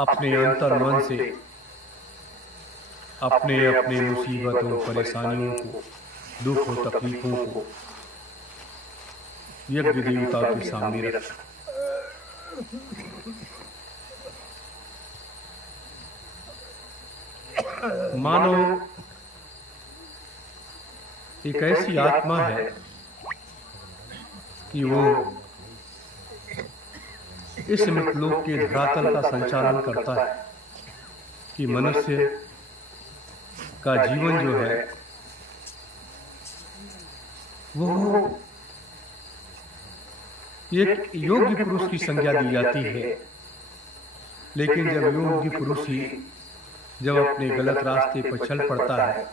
अपने अंतर मन से अपने अपने मुसीबतों, परेशानियों को, दुखों, तकलीफों को यज्ञ देवता के सामने रखा। मानो एक ऐसी आत्मा है कि वो इस मृतलोक के धरातल का संचालन करता है कि मनुष्य का जीवन जो है वो एक योग्य पुरुष की संज्ञा दी जाती है। लेकिन जब योग्य पुरुष ही जब अपने गलत रास्ते पर चल पड़ता है,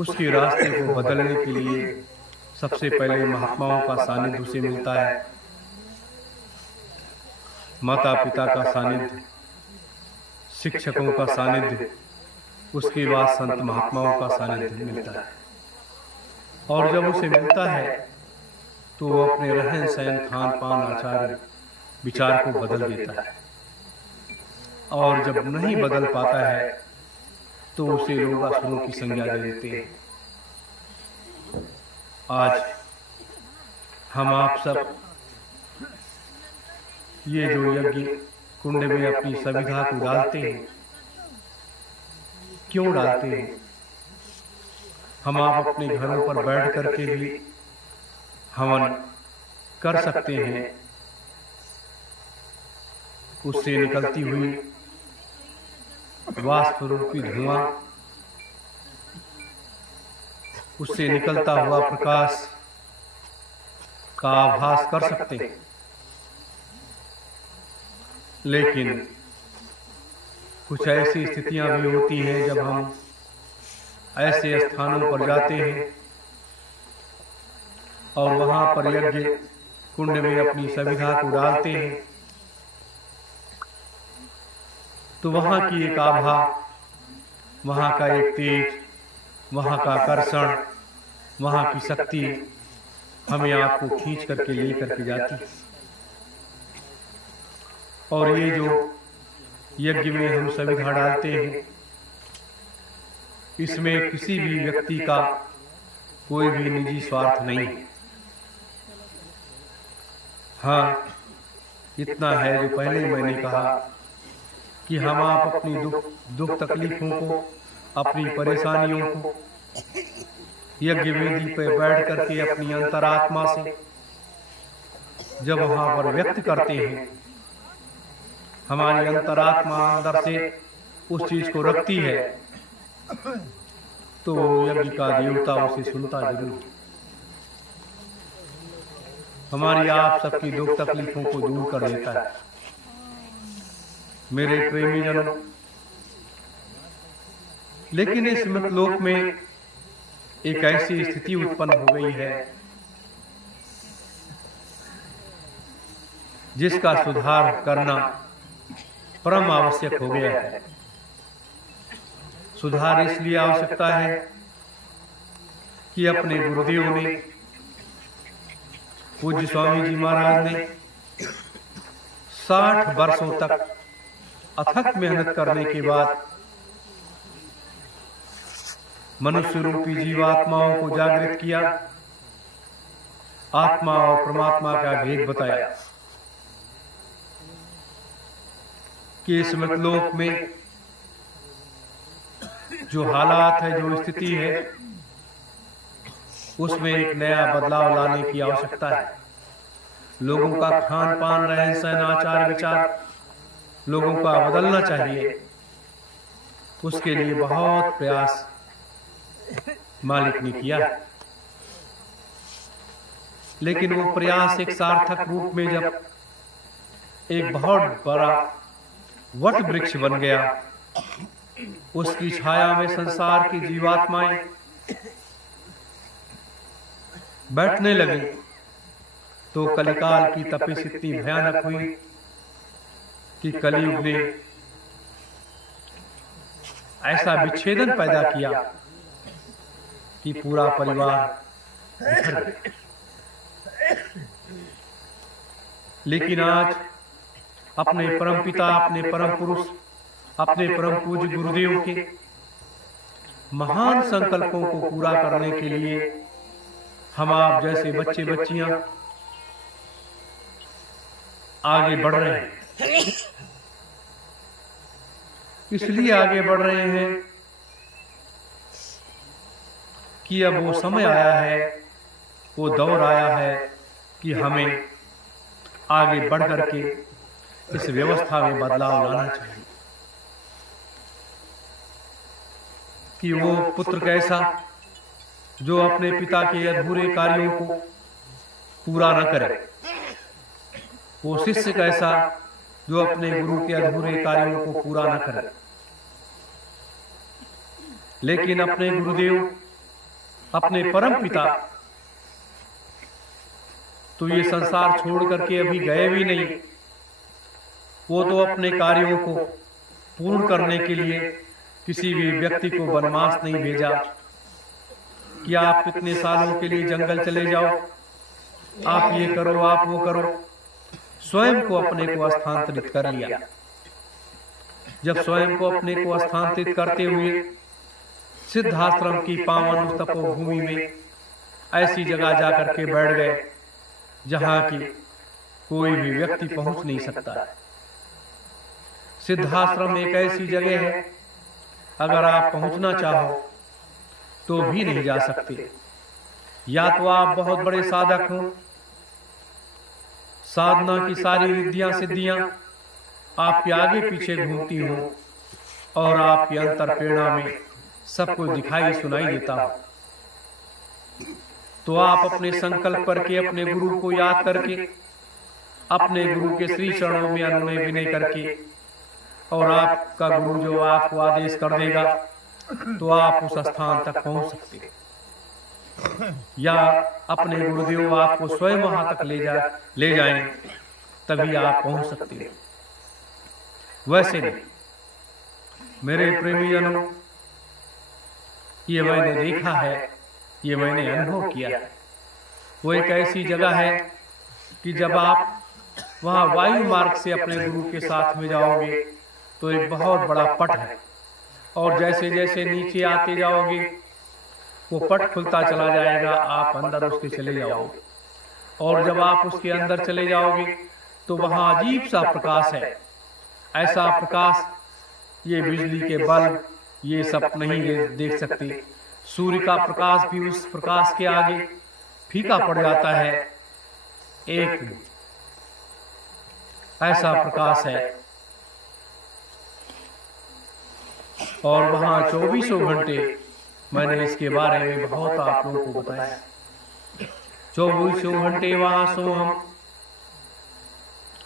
उसके रास्ते को बदलने के लिए सबसे पहले महात्माओं का सानिध्य उसे मिलता है, माता पिता का सानिध्य, शिक्षकों का सानिध्य, उसके बाद संत महात्माओं का सानिध्य मिलता है। और जब उसे मिलता है तो वो अपने रहन सहन, खान पान, आचार विचार को बदल देता है। और जब नहीं बदल पाता है तो उसे लोग असुरों की संज्ञा दे देते हैं। आज हम आप सब ये जो यज्ञ कुंड में अपनी सविधा को डालते हैं, क्यों डालते हैं? हम आप अपने घरों पर बैठ करके भी हवन कर सकते हैं। उससे निकलती हुई वाष्प रूपी धुआं, उससे निकलता हुआ प्रकाश का आभास कर सकते हैं। लेकिन कुछ ऐसी स्थितियां भी होती हैं जब हम ऐसे स्थानों पर जाते हैं और वहां पर यज्ञ कुंड में अपनी सविधा को डालते हैं, तो वहां की एक आभा, वहां का एक तेज, वहां का आकर्षण, वहां की शक्ति हमें आपको खींच करके ले करके जाती है। और ये जो यज्ञ में हम सविधा डालते हैं, इसमें किसी भी व्यक्ति का कोई भी निजी स्वार्थ नहीं है। हाँ, इतना है जो पहले मैंने कहा कि हम आप अपनी दुख तकलीफों को, अपनी परेशानियों को यज्ञ वेदी पर बैठ करके अपनी अंतरात्मा से जब वहां पर व्यक्त करते हैं, हमारी अंतरात्मा अंदर से उस चीज को रखती है, तो यज्ञ का देवता उसे सुनता जरूर है। हमारी आप सबकी दुख तकलीफों को दूर कर देता है। मेरे प्रेमी जनों, लेकिन इस मृतलोक में एक ऐसी स्थिति उत्पन्न हो गई है जिसका सुधार करना परम आवश्यक हो गया है। सुधार इसलिए आवश्यकता है कि अपने गुरुदेव ने, पूज्य स्वामी जी महाराज ने 60 वर्षों तक अथक मेहनत करने के बाद मनुष्य रूपी जीवात्माओं को जागृत किया, आत्मा और परमात्मा का भेद बताया कि इस मृतलोक में जो हालात है, जो स्थिति है, उसमें एक नया बदलाव लाने की आवश्यकता है। लोगों का खान पान, रहन सहन, आचार विचार लोगों का बदलना चाहिए। उसके लिए बहुत प्रयास मालिक ने किया, लेकिन वो प्रयास एक सार्थक रूप में जब एक बहुत बड़ा वट वृक्ष बन गया, उसकी छाया में संसार की जीवात्माएं बैठने लगी, तो कलिकाल की तपिश इतनी भयानक हुई कि कलयुग ने ऐसा विच्छेदन पैदा किया कि पूरा परिवार बिखर गया। लेकिन आज अपने परम पिता, अपने परम पुरुष, अपने परम पूज्य गुरुदेव के महान संकल्पों को पूरा करने के लिए हम आप जैसे बच्चे बच्चियां आगे बढ़ रहे हैं। इसलिए आगे बढ़ रहे हैं कि अब वो समय आया है, वो दौर आया है कि हमें आगे बढ़ करके इस व्यवस्था में बदलाव लाना चाहिए। कि वो पुत्र कैसा जो अपने पिता के अधूरे कार्यों को पूरा न करे, वो शिष्य कैसा जो अपने गुरु के अधूरे कार्यों को पूरा न करे, लेकिन अपने गुरुदेव, अपने परम पिता तो ये संसार छोड़ करके अभी गए भी नहीं। वो तो अपने कार्यों को पूर्ण करने के लिए किसी भी व्यक्ति को वनवास नहीं भेजा कि आप इतने सालों के लिए जंगल चले जाओ, आप ये करो, आप वो करो। स्वयं को अपने को स्थानांतरित कर लिया। जब स्वयं को अपने को स्थानांतरित करते हुए सिद्धाश्रम की पावन तपोभूमि में ऐसी जगह जाकर के बैठ गए जहां की कोई भी व्यक्ति पहुंच नहीं सकता। सिद्धाश्रम एक ऐसी जगह है, अगर आप पहुंचना चाहो तो भी नहीं जा सकते। या तो आप बहुत बड़े साधक हो, साधना की सारी विद्या सिद्धियां आपके आगे पीछे घूमती हो और आपकी अंतर प्रेरणा में सब कुछ दिखाई सुनाई देता हो, तो आप अपने संकल्प करके, अपने गुरु को याद करके, अपने गुरु के श्री चरणों में अनुनय विनय करके, और आपका गुरु जो आपको आदेश कर देगा तो आप उस स्थान तक पहुंच सकते। या अपने गुरुदेव आपको स्वयं वहां तक ले जाएं, तभी आप पहुंच सकते हैं। वैसे नहीं, मेरे प्रेमी जनों, ये मैंने देखा है, ये मैंने अनुभव किया है। वो एक ऐसी जगह है कि जब आप वहां वायु मार्ग से अपने गुरु के साथ में जाओगे तो एक बहुत बड़ा पट है, और जैसे जैसे नीचे आते जाओगे वो पट खुलता चला जाएगा, आप अंदर उसके चले जाओगे। और जब आप उसके अंदर चले जाओगे तो वहां अजीब सा प्रकाश है, ऐसा प्रकाश ये बिजली के बल्ब ये सब नहीं देख सकते। सूर्य का प्रकाश भी उस प्रकाश के आगे फीका पड़ जाता है। एक ऐसा प्रकाश है, और वहां 24 घंटे, मैंने इसके बारे में बहुत आप लोगों को बताया, 24 घंटे वहां सो हम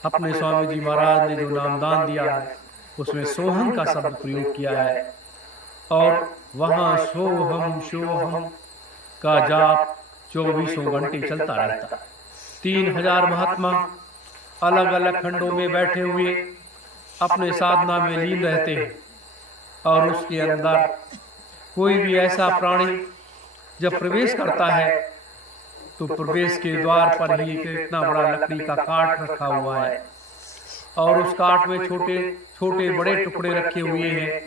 अपने स्वामी जी महाराज ने जो नामदान दिया है उसमें सोहम का शब्द प्रयोग किया है, और वहां सोहम का जाप 24 घंटे चलता रहता। 3000 महात्मा अलग अलग खंडों में बैठे हुए अपने साधना में लीन रहते हैं, और उसके अंदर कोई भी ऐसा प्राणी जब प्रवेश करता है तो प्रवेश के द्वार पर ही इतना बड़ा लकड़ी का काट रखा हुआ है, और उस काट में छोटे छोटे बड़े टुकड़े रखे हुए हैं,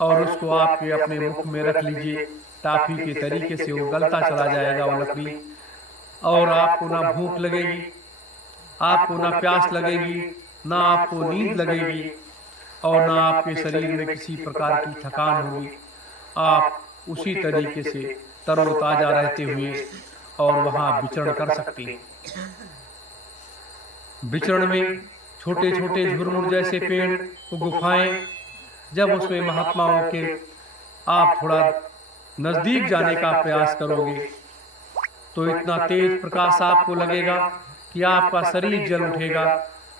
और उसको आप अपने मुख में रख लीजिए, टाफी के तरीके से वो गलता चला जाएगा वो लकड़ी, और आपको ना भूख लगेगी, आपको ना प्यास लगेगी, ना आपको नींद लगेगी, और ना आपके शरीर में किसी प्रकार की थकान होगी। आप उसी तरीके से तरोताजा रहते हुए और वहां विचरण कर सकते हैं। विचरण में छोटे छोटे झुरमुर जैसे पेड़, गुफाएं, जब उसमें महात्माओं के आप थोड़ा नजदीक जाने का प्रयास करोगे तो इतना तेज प्रकाश आपको लगेगा कि आपका शरीर जल उठेगा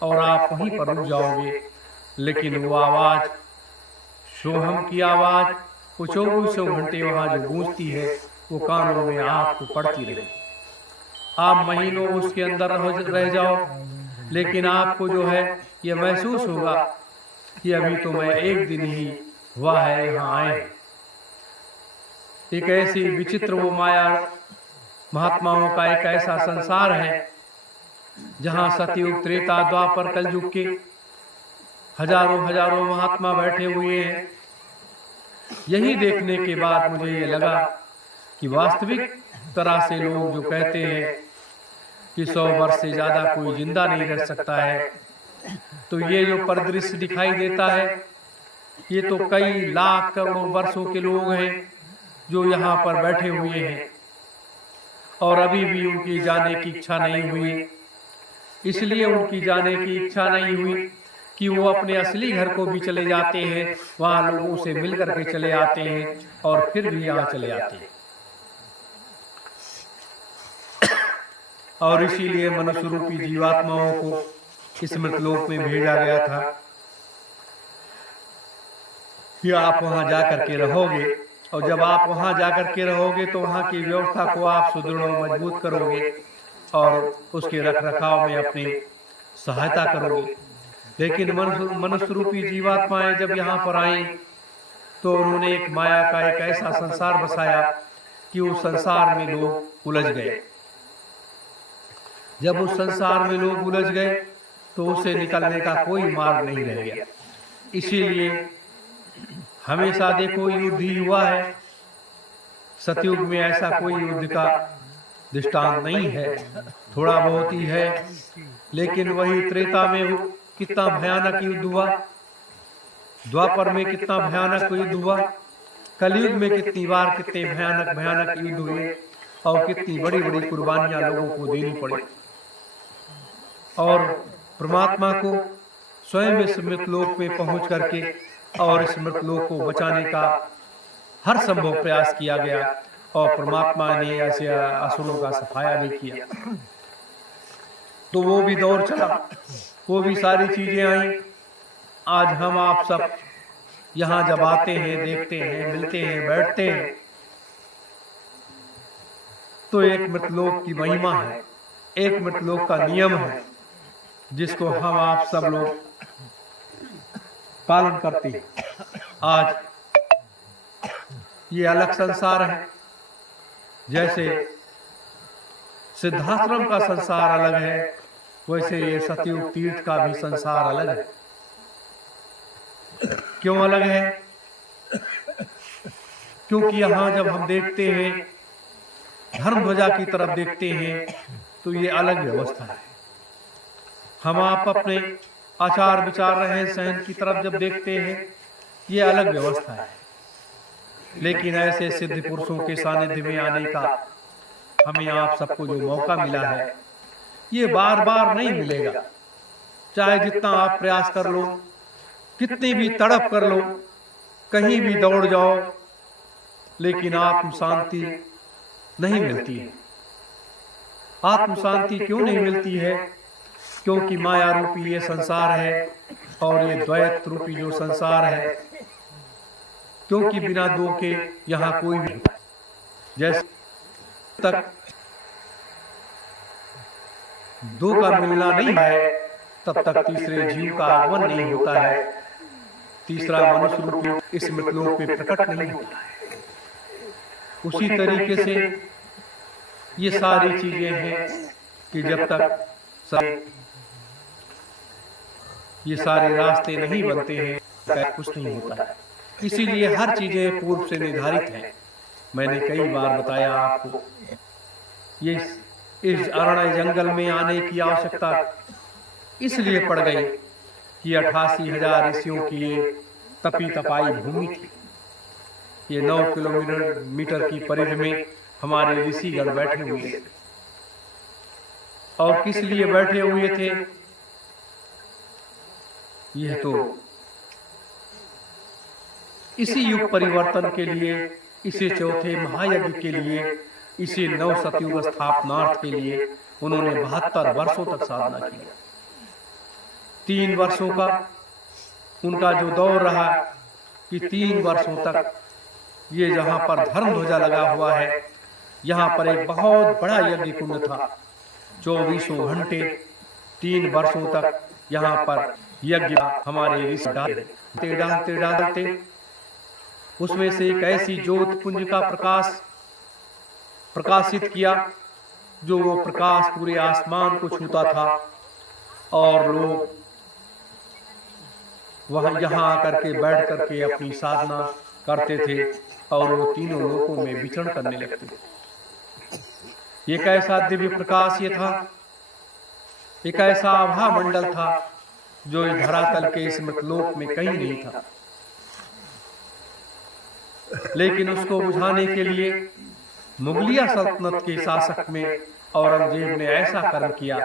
और आप वहीं पर रुक जाओगे। लेकिन वो आवाज, सोहम की आवाज, वो 24 घंटे वहां जो गूंजती है वो कानों में आपको पड़ती रहे। आप महीनों उसके अंदर रह जाओ, लेकिन आपको जो है ये महसूस होगा कि अभी तो मैं एक दिन ही हुआ है यहाँ आए। एक ऐसी विचित्र वो माया महात्माओं का एक ऐसा संसार है जहाँ सतयुग, त्रेता, द्वापर, कलयुग के हजारों हजारों महात्मा बैठे हुए हैं। यही देखने के बाद मुझे ये लगा कि वास्तविक तरह से लोग जो कहते हैं कि 100 वर्ष से ज्यादा कोई जिंदा नहीं रह सकता है, तो ये जो परिदृश्य दिखाई देता है, ये तो कई लाख करोड़ों वर्षों के लोग हैं जो यहाँ पर बैठे हुए हैं और अभी भी उनकी जाने की इच्छा नहीं हुई। इसलिए उनकी जाने की इच्छा नहीं हुई कि वो अपने असली घर को भी चले जाते हैं, वहां लोगों से मिलकर के चले आते हैं और फिर भी यहाँ चले आते हैं। और इसीलिए मनुष्य रूपी जीवात्माओं को इस मृतलोक में भेजा गया था कि आप वहां जाकर के रहोगे, और जब आप वहां जाकर के रहोगे तो वहां की व्यवस्था को आप सुदृढ़ और मजबूत करोगे और उसके रखरखाव में अपनी सहायता करोगे। लेकिन मनुष्य रूपी जीवात्माएं जब यहाँ पर आई तो उन्होंने एक माया का एक ऐसा संसार बसाया कि उस संसार में लोग उलझ गए। जब उस संसार में लोग उलझ गए तो उससे निकलने का कोई मार्ग नहीं रह गया। इसीलिए हमेशा देखो युद्ध ही हुआ है। सतयुग में ऐसा कोई युद्ध का दृष्टांत नहीं है, थोड़ा बहुत ही है, लेकिन वही त्रेता में कितना भयानक युद्ध हुआ, द्वापर में कितना भयानक युद्ध हुआ, कलयुग में कितनी बार कितने भयानक भयानक युद्ध हुए और कितनी बड़ी बड़ी कुर्बानियां लोगों को देनी पड़ी। और परमात्मा को स्वयं इस मृतलोक में पहुंच करके और इस मृतलोक को बचाने का हर संभव प्रयास किया गया और परमात्मा ने ऐसे असुरों का सफाया भी किया। तो वो भी दौर चला, वो भी सारी चीजें आई। आज हम आप सब यहाँ जब आते हैं, देखते हैं, मिलते हैं, बैठते हैं, तो एक मृतलोक की महिमा है, एक मृतलोक का नियम है जिसको हम आप सब लोग पालन करते हैं। आज ये अलग संसार है, जैसे सिद्धाश्रम का संसार अलग है, वैसे ये सतयुग तीर्थ का भी संसार अलग है। क्यों अलग है? क्योंकि यहाँ जब हम देखते हैं, धर्म ध्वजा की तरफ देखते हैं, तो ये अलग व्यवस्था है। हम आप अपने आचार विचार रहन सहन की तरफ जब देखते हैं, ये अलग व्यवस्था है। लेकिन ऐसे सिद्ध पुरुषों के सानिध्य में आने का हमें आप सबको जो मौका मिला है, ये बार बार नहीं मिलेगा। चाहे जितना आप प्रयास कर लो, कितनी भी तड़प कर लो, कहीं भी दौड़ जाओ, लेकिन आत्म शांति नहीं मिलती है। आत्म शांति क्यों नहीं मिलती है? क्योंकि माया रूपी ये संसार है और ये द्वैत रूपी जो संसार है, क्योंकि बिना दो के यहाँ कोई भी, जैसे तक दो का मिलना नहीं है तब तक तीसरे जीव का आगमन नहीं होता है, तीसरा मनुष्य रूपी इस मृतलोक में प्रकट नहीं होता है। उसी तरीके से ये सारी चीजें हैं कि जब तक ये सारे रास्ते नहीं बनते हैं, कुछ नहीं होता है। इसीलिए हर चीजें पूर्व से निर्धारित हैं। मैंने कई बार बताया आपको, ये इस अरण्य जंगल में आने की आवश्यकता इसलिए पड़ गई कि 88,000 ऋषियों की ये तपी तपाई भूमि थी। ये 9 किलोमीटर की परिधि में हमारे ऋषिगण बैठे हुए थे। और किस लिए बैठे हुए थे? यह तो इसी युग परिवर्तन के लिए, इसी चौथे महायज्ञ के लिए, इसी नव सतयुग स्थापनार्थ के लिए उन्होंने 72 वर्षों तक साधना की। 3 वर्षों का उनका जो दौर रहा कि 3 वर्षों तक ये जहां पर धर्म ध्वजा लगा हुआ है, यहाँ पर एक बहुत बड़ा यज्ञ कुंड था। 24 घंटे 3 वर्षों तक यहाँ पर यज्ञ हमारे ऋषि डालते उसमें से एक ऐसी ज्योत पुंज का प्रकाशित किया जो वो प्रकाश पूरे आसमान को छूता था, और लोग वहां यहाँ आकर के बैठ करके अपनी साधना करते थे और वो तीनों लोकों में विचरण करने लगते थे। ये कैसा दिव्य प्रकाश ये था, एक ऐसा आभा मंडल था जो इस धरातल के इस मृतलोक में कहीं नहीं था। लेकिन उसको बुझाने के लिए मुगलिया सल्तनत के शासक में औरंगजेब ने ऐसा कर्म किया,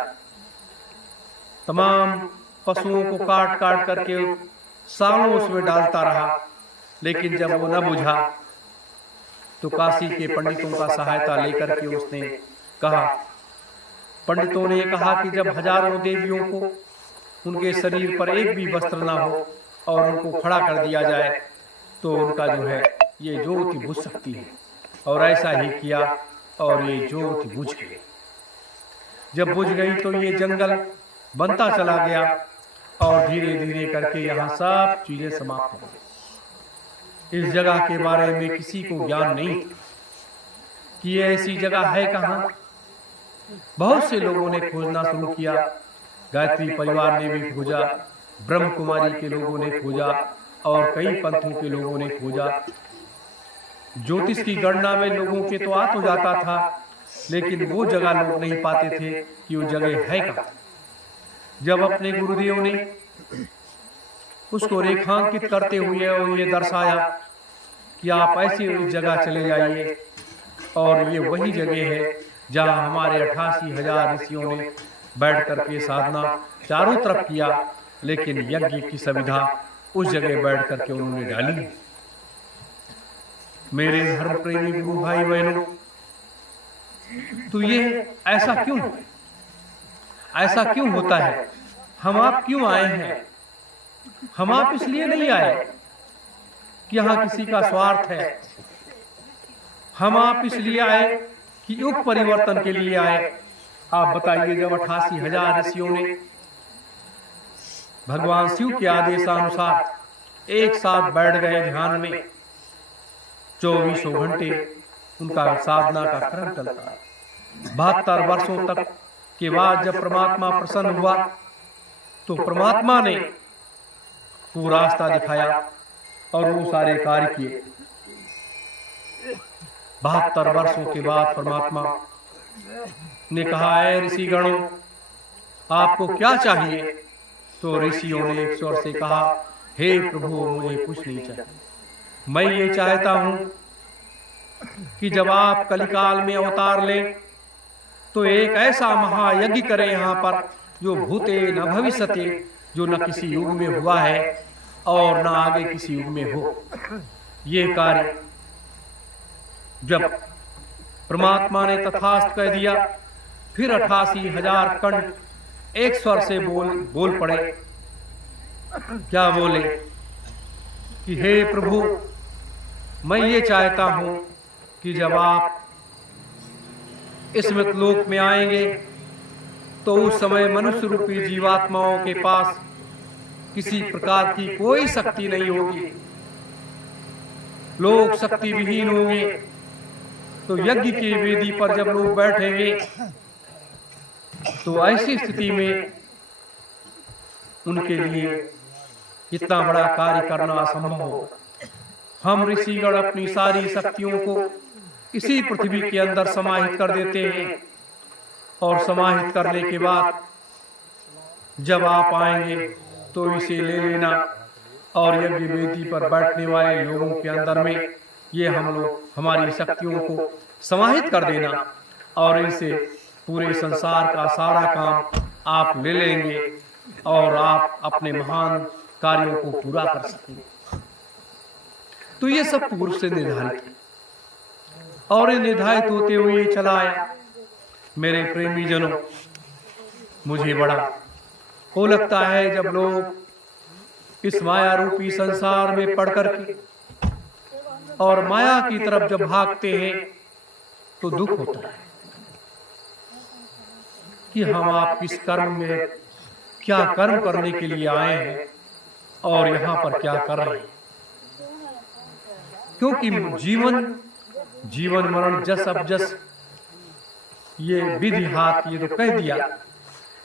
तमाम पशुओं को काट काट करके सालों उसमें डालता रहा। लेकिन जब वो न बुझा तो काशी के पंडितों का सहायता लेकर के उसने कहा, पंडितों ने कहा कि जब हजारों देवियों को उनके शरीर पर एक भी वस्त्र ना हो और उनको खड़ा कर दिया जाए तो उनका जो है ये ज्योति बुझ सकती है। और ऐसा ही किया और ये ज्योति बुझ गई। जब बुझ गई तो ये जंगल बनता चला गया और धीरे धीरे करके यहाँ सब चीजें समाप्त हो गई। इस जगह के बारे में किसी को ज्ञान नहीं था कि ये ऐसी जगह है कहाँ। बहुत से लोगों ने खोजना शुरू किया, गायत्री परिवार ने भी खोजा, ब्रह्म कुमारी के लोगों ने खोजा और कई पंथों के लोगों ने खोजा। ज्योतिष की गणना में लोगों के तो आ तो जाता था, लेकिन वो जगह लोग नहीं पाते थे कि वो जगह है कहाँ। जब अपने गुरुदेव ने उसको रेखांकित करते हुए और ये दर्शाया कि आप ऐसी उस जगह चले जाइए और ये वही जगह है जहाँ हमारे 88,000 ऋषियों ने बैठ करके साधना चारों तरफ किया, लेकिन यज्ञ की सुविधा उस जगह बैठ करके उन्होंने डाली। मेरे धर्म प्रेमी गुरु भाई बहनों, तो ये ऐसा क्यों है? ऐसा क्यों होता है? हम आप क्यों आए हैं? हम आप इसलिए नहीं आए कि यहाँ किसी का स्वार्थ है। हम आप इसलिए आए कि युग परिवर्तन के लिए आए। आप बताइए, जब 88,000 ऋषियों ने भगवान शिव के आदेशानुसार एक साथ बैठ गए ध्यान में, 24 घंटे उनका साधना का क्रम चलता है। 72 वर्षों तक के बाद जब परमात्मा प्रसन्न हुआ तो परमात्मा ने वो रास्ता दिखाया और वो सारे कार्य किए। 72 वर्षों के बाद परमात्मा ने कहा, है ऋषि गणों, आपको क्या चाहिए? तो ऋषियों ने एक स्वर से कहा, हे प्रभु, मुझे कुछ नहीं चाहिए। मैं ये चाहता हूं कि जब आप कलिकाल में अवतार लें तो एक ऐसा महायज्ञ करें यहाँ पर जो भूते न भविष्यते, जो न किसी युग में हुआ है और न आगे किसी युग में हो। ये कार्य जब परमात्मा ने तथास्तु कह दिया, फिर 88,000 कंठ एक स्वर से बोल पड़े। क्या बोले कि हे प्रभु, मैं ये चाहता हूं कि जब आप इस मृतलोक में आएंगे तो उस समय मनुष्य रूपी जीवात्माओं के पास किसी प्रकार की कोई शक्ति नहीं होगी, लोग शक्ति विहीन होंगे। तो यज्ञ की वेदी पर जब लोग बैठेंगे तो ऐसी स्थिति में उनके लिए इतना बड़ा कार्य करना असंभव हो। हम ऋषिगण अपनी सारी शक्तियों को इसी पृथ्वी के अंदर समाहित कर देते हैं और समाहित करने के बाद जब आप आएंगे तो इसे ले लेना और यज्ञ वेदी पर बैठने वाले लोगों के अंदर में ये हम लोग हमारी शक्तियों को समाहित कर देना और इनसे पूरे संसार का सारा काम आप ले लेंगे और आप अपने महान कार्यों को पूरा कर सकेंगे। तो ये सब पूर्व से निर्धारित है और ये निर्धारित होते हुए चला आया। मेरे प्रेमी जनों, मुझे बड़ा वो लगता है जब लोग इस माया रूपी संसार में पड़ करके और माया की तरफ जब भागते हैं तो दुख होता है कि हम आप इस कर्म में क्या कर्म करने के लिए आए हैं और यहाँ पर क्या कर रहे हैं। क्योंकि जीवन मरण जस अब जस ये विधि हाथ ये तो कह दिया,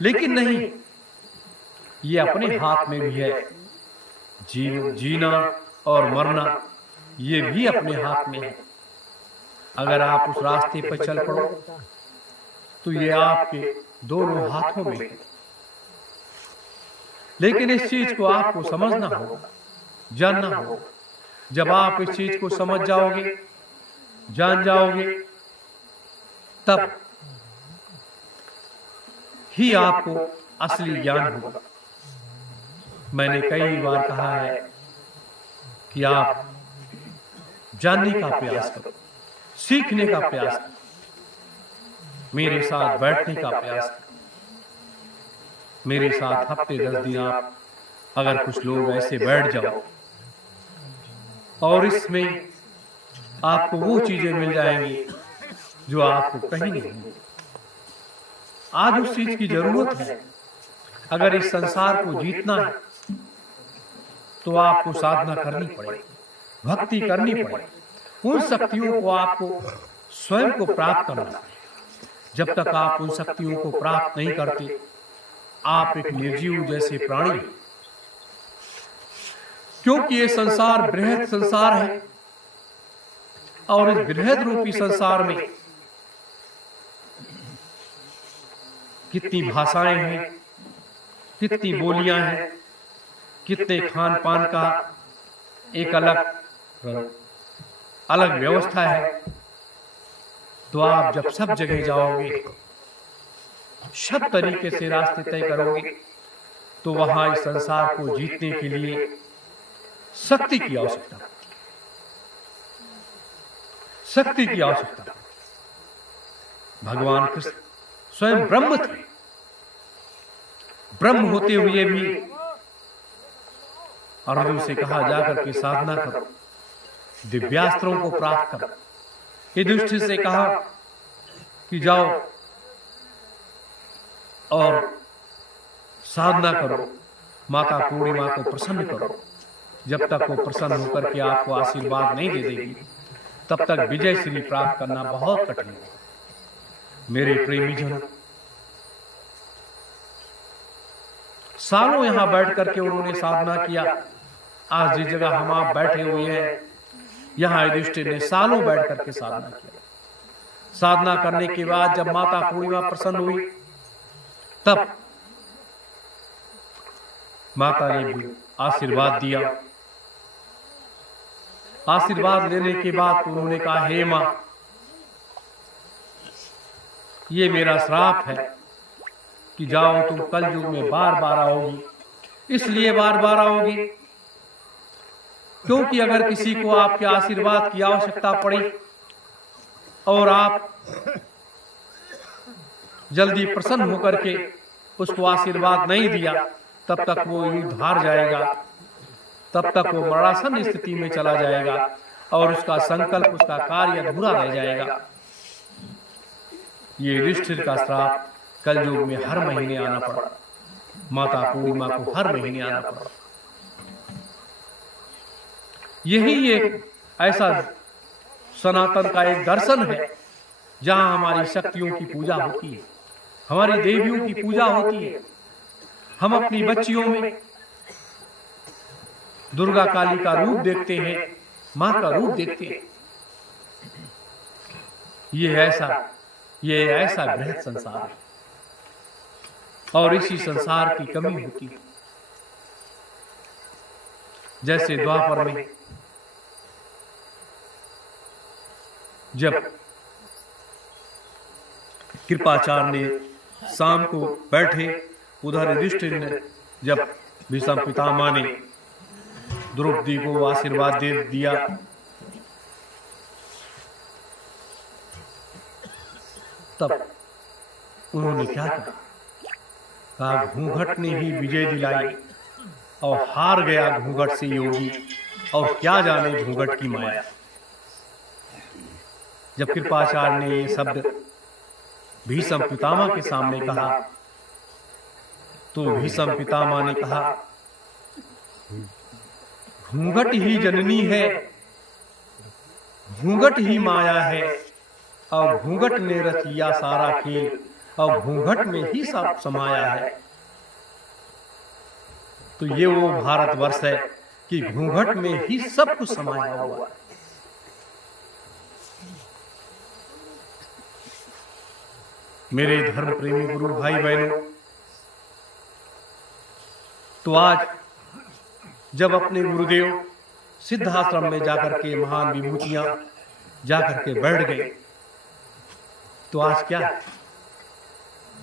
लेकिन नहीं, ये अपने हाथ में भी है। जीना और मरना ये भी अपने हाथ में है। अगर आप उस रास्ते पर चल पड़ो तो ये आपके दोनों हाथों में है। लेकिन इस चीज को आपको समझना होगा, जानना होगा। जब आप इस चीज को समझ जाओगे, जान जाओगे, तब ही आपको असली ज्ञान होगा। मैंने कई बार कहा है कि आप जानने का प्रयास करो, सीखने का प्रयास करो, मेरे साथ बैठने का प्रयास करो। मेरे साथ हफ्ते 10 दिन आप अगर कुछ लोग ऐसे बैठ जाओ और इसमें आपको वो चीजें मिल जाएंगी जो आपको कहीं नहीं मिलेंगी। आज उस चीज की जरूरत है। अगर इस संसार को जीतना है तो आपको साधना करनी पड़ेगी, भक्ति करनी पड़ेगी। उन शक्तियों को आपको स्वयं को प्राप्त करना है। जब तक आप उन शक्तियों को प्राप्त नहीं करते, आप एक निर्जीव जैसे प्राणी, क्योंकि ये संसार बृहद संसार है और इस बृहद रूपी संसार में कितनी भाषाएं हैं, कितनी बोलियां हैं, कितने खान पान का एक अलग व्यवस्था है। तो आप जब सब जगह जाओगे, सब तरीके से रास्ते तय करोगे, तो वहां इस संसार को जीतने के लिए शक्ति की आवश्यकता, शक्ति की आवश्यकता। भगवान कृष्ण स्वयं ब्रह्म थे। ब्रह्म होते हुए भी अर्जुन से कहा जाकर के साधना करो, दिव्यास्त्रों को प्राप्त करो। युधिष्ठिर से कहा कि जाओ और साधना करो, माता पूर्णिमा को प्रसन्न करो। जब तक वो प्रसन्न होकर के आपको आशीर्वाद नहीं दे देगी, तब तक विजय श्री प्राप्त करना बहुत कठिन है। मेरे प्रेमी जनों, सालों यहां बैठ करके उन्होंने साधना किया। आज जिस जगह हम आप बैठे हुए हैं, यहां युधिष्ठिर ने सालों बैठ करके साधना किया। साधना करने के बाद जब माता पूर्णिमा प्रसन्न हुई, तब माता ने भी आशीर्वाद दिया। आशीर्वाद लेने के बाद उन्होंने कहा, हे मां, ये मेरा श्राप है कि जाओ तुम कल युग में बार बार आओगी। इसलिए बार बार आओगी क्योंकि अगर किसी को आपके आशीर्वाद की आवश्यकता पड़ी और आप जल्दी प्रसन्न होकर के उसको आशीर्वाद नहीं दिया, तब तक वो युद्ध हार जाएगा, तब तक वो मरणासन स्थिति में चला जाएगा और उसका संकल्प, उसका कार्य अधूरा रह जाएगा। ये युधिष्ठिर का श्राप कल युग में हर महीने आना पड़ा। माता पूर्णिमा को हर महीने आना पड़ा। यही एक ऐसा सनातन का एक दर्शन है जहां हमारी शक्तियों की पूजा होती है, हमारी देवियों की पूजा होती है। हम अपनी बच्चियों में दुर्गा काली का रूप देखते हैं, मां का रूप देखते हैं। ये ऐसा बृहद संसार है और इसी संसार की कमी होती है। जैसे द्वापर में जब कृपाचार्य ने शाम को बैठे, उधर युधिष्ठिर ने जब भीष्म पितामह ने द्रौपदी को आशीर्वाद दे दिया, तब उन्होंने क्या कहा, घूंघट ने ही विजय दिलाई और हार गया घूंघट से योगी, और क्या जाने घूंघट की माया। जब कृपाचार्य ने ये शब्द भीष्म पितामह के सामने कहा, तो भीष्म पितामह ने कहा, घूंघट ही जननी है, घूंघट ही माया है और घूंघट ने रच लिया सारा खेल, और घूंघट में ही सब समाया है। तो ये वो भारतवर्ष है कि घूंघट में ही सब कुछ समाया हुआ है। मेरे धर्म प्रेमी गुरु भाई बहनों, तो आज जब अपने गुरुदेव सिद्धाश्रम में जाकर के महान विभूतियां जाकर के बैठ गए, तो आज क्या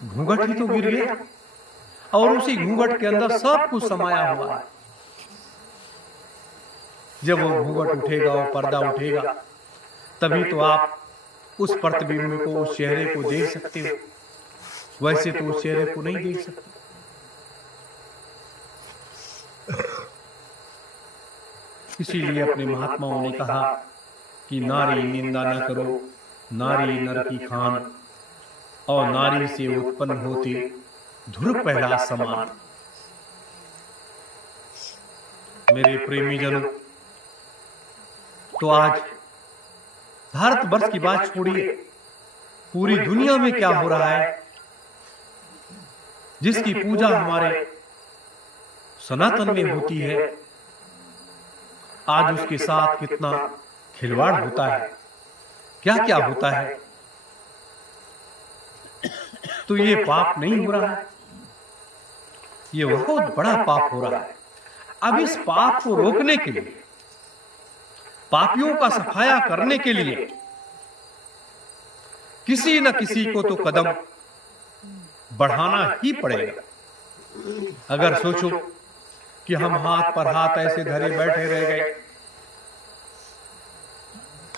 घूंघट ही तो गिर गया, और उसी घूंघट के अंदर सब कुछ समाया हुआ है। जब वो घूंघट उठेगा, वो पर्दा उठेगा, तभी तो आप उस प्रतिबिंब को, उस चेहरे को देख सकते हो। वैसे तो उस चेहरे को नहीं देख सकते। इसीलिए अपने महात्माओं ने कहा कि नारी निंदा न करो, नारी नर की खान, और नारी से उत्पन्न होती ध्रुव पहला समान। मेरे प्रेमी जनों, तो आज भारतवर्ष की बात छोड़िए, पूरी दुनिया में क्या हो रहा है, जिसकी पूजा हमारे सनातन में होती है, आज उसके साथ कितना खिलवाड़ होता है, क्या क्या होता है। तो ये पाप नहीं हो रहा है, ये बहुत बड़ा पाप हो रहा है। अब इस पाप को रोकने के लिए, पापियों का सफाया करने के लिए किसी न किसी को तो कदम बढ़ाना ही पड़ेगा। अगर सोचो कि हम हाथ पर हाथ ऐसे धरे बैठे रह गए,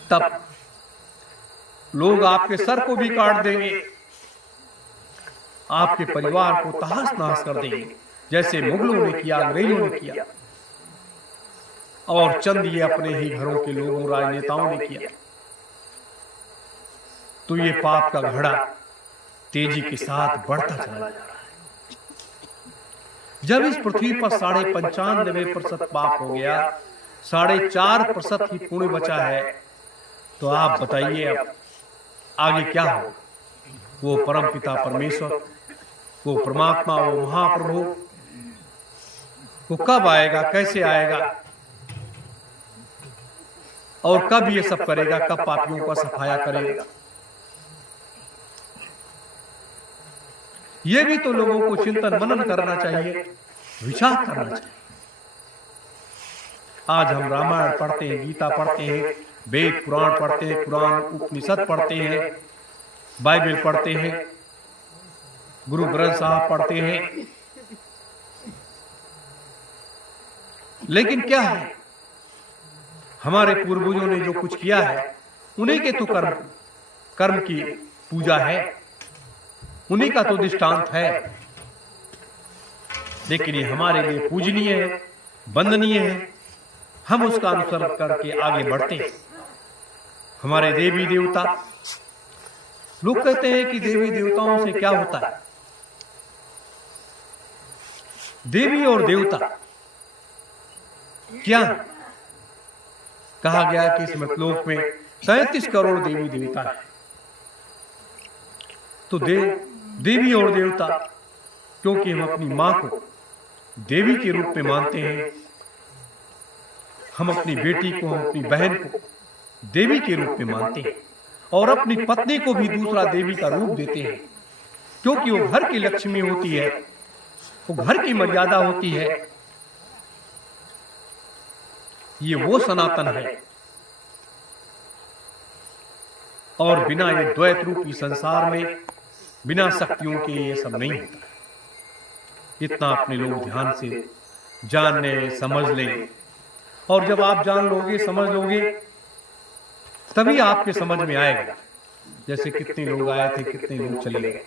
तब लोग आपके सर को भी काट देंगे, आपके परिवार को तहस नहस कर देंगे, जैसे मुगलों ने किया, अंग्रेजों ने किया, और चंद ये अपने ही घरों के लोगों, राजनेताओं ने किया। तो ये पाप का घड़ा तेजी के साथ बढ़ता चला जा रहा है। जब इस पृथ्वी पर 95% पाप हो गया, 4.5% ही पुण्य बचा है, तो आप बताइए अब आगे क्या हो। वो परम पिता परमेश्वर, वो परमात्मा, वो महाप्रभु, वो कब आएगा, कैसे आएगा, और कब ये सब करेगा, कब पापियों का सफाया करेगा। ये भी तो लोगों को चिंतन मनन करना चाहिए, विचार करना चाहिए। आज हम रामायण पढ़ते हैं, गीता पढ़ते हैं, वेद पुराण पढ़ते हैं, कुरान उपनिषद पढ़ते हैं, बाइबल पढ़ते हैं, गुरु ग्रंथ साहब पढ़ते हैं, लेकिन क्या है, हमारे पूर्वजों ने जो कुछ किया है, उन्हीं के तो कर्म की पूजा है, उन्हीं का तो दृष्टांत है। लेकिन ये हमारे लिए पूजनीय है, वंदनीय है, हम उसका अनुसरण करके आगे बढ़ते हैं। हमारे देवी देवता, लोग कहते हैं कि देवी देवताओं से क्या होता है। देवी और देवता क्या कहा गया कि इस मतलोक में 37 करोड़ देवी देवता है। तो देवी और देवता, क्योंकि हम अपनी मां को देवी के रूप में मानते हैं, हम अपनी बेटी को, हम अपनी बहन को देवी के रूप में मानते हैं, और अपनी पत्नी को भी दूसरा देवी का रूप देते हैं, क्योंकि वो घर की लक्ष्मी होती है, वो घर की मर्यादा होती है। ये वो सनातन है, और बिना ये द्वैत रूपी संसार में, बिना शक्तियों के ये सब नहीं होता। इतना अपने लोग ध्यान से जान लें, समझ लें, और जब आप जान लोगे, समझ लोगे, तभी आपके समझ में आएगा। जैसे कितने लोग आए थे, कितने लोग चले गए।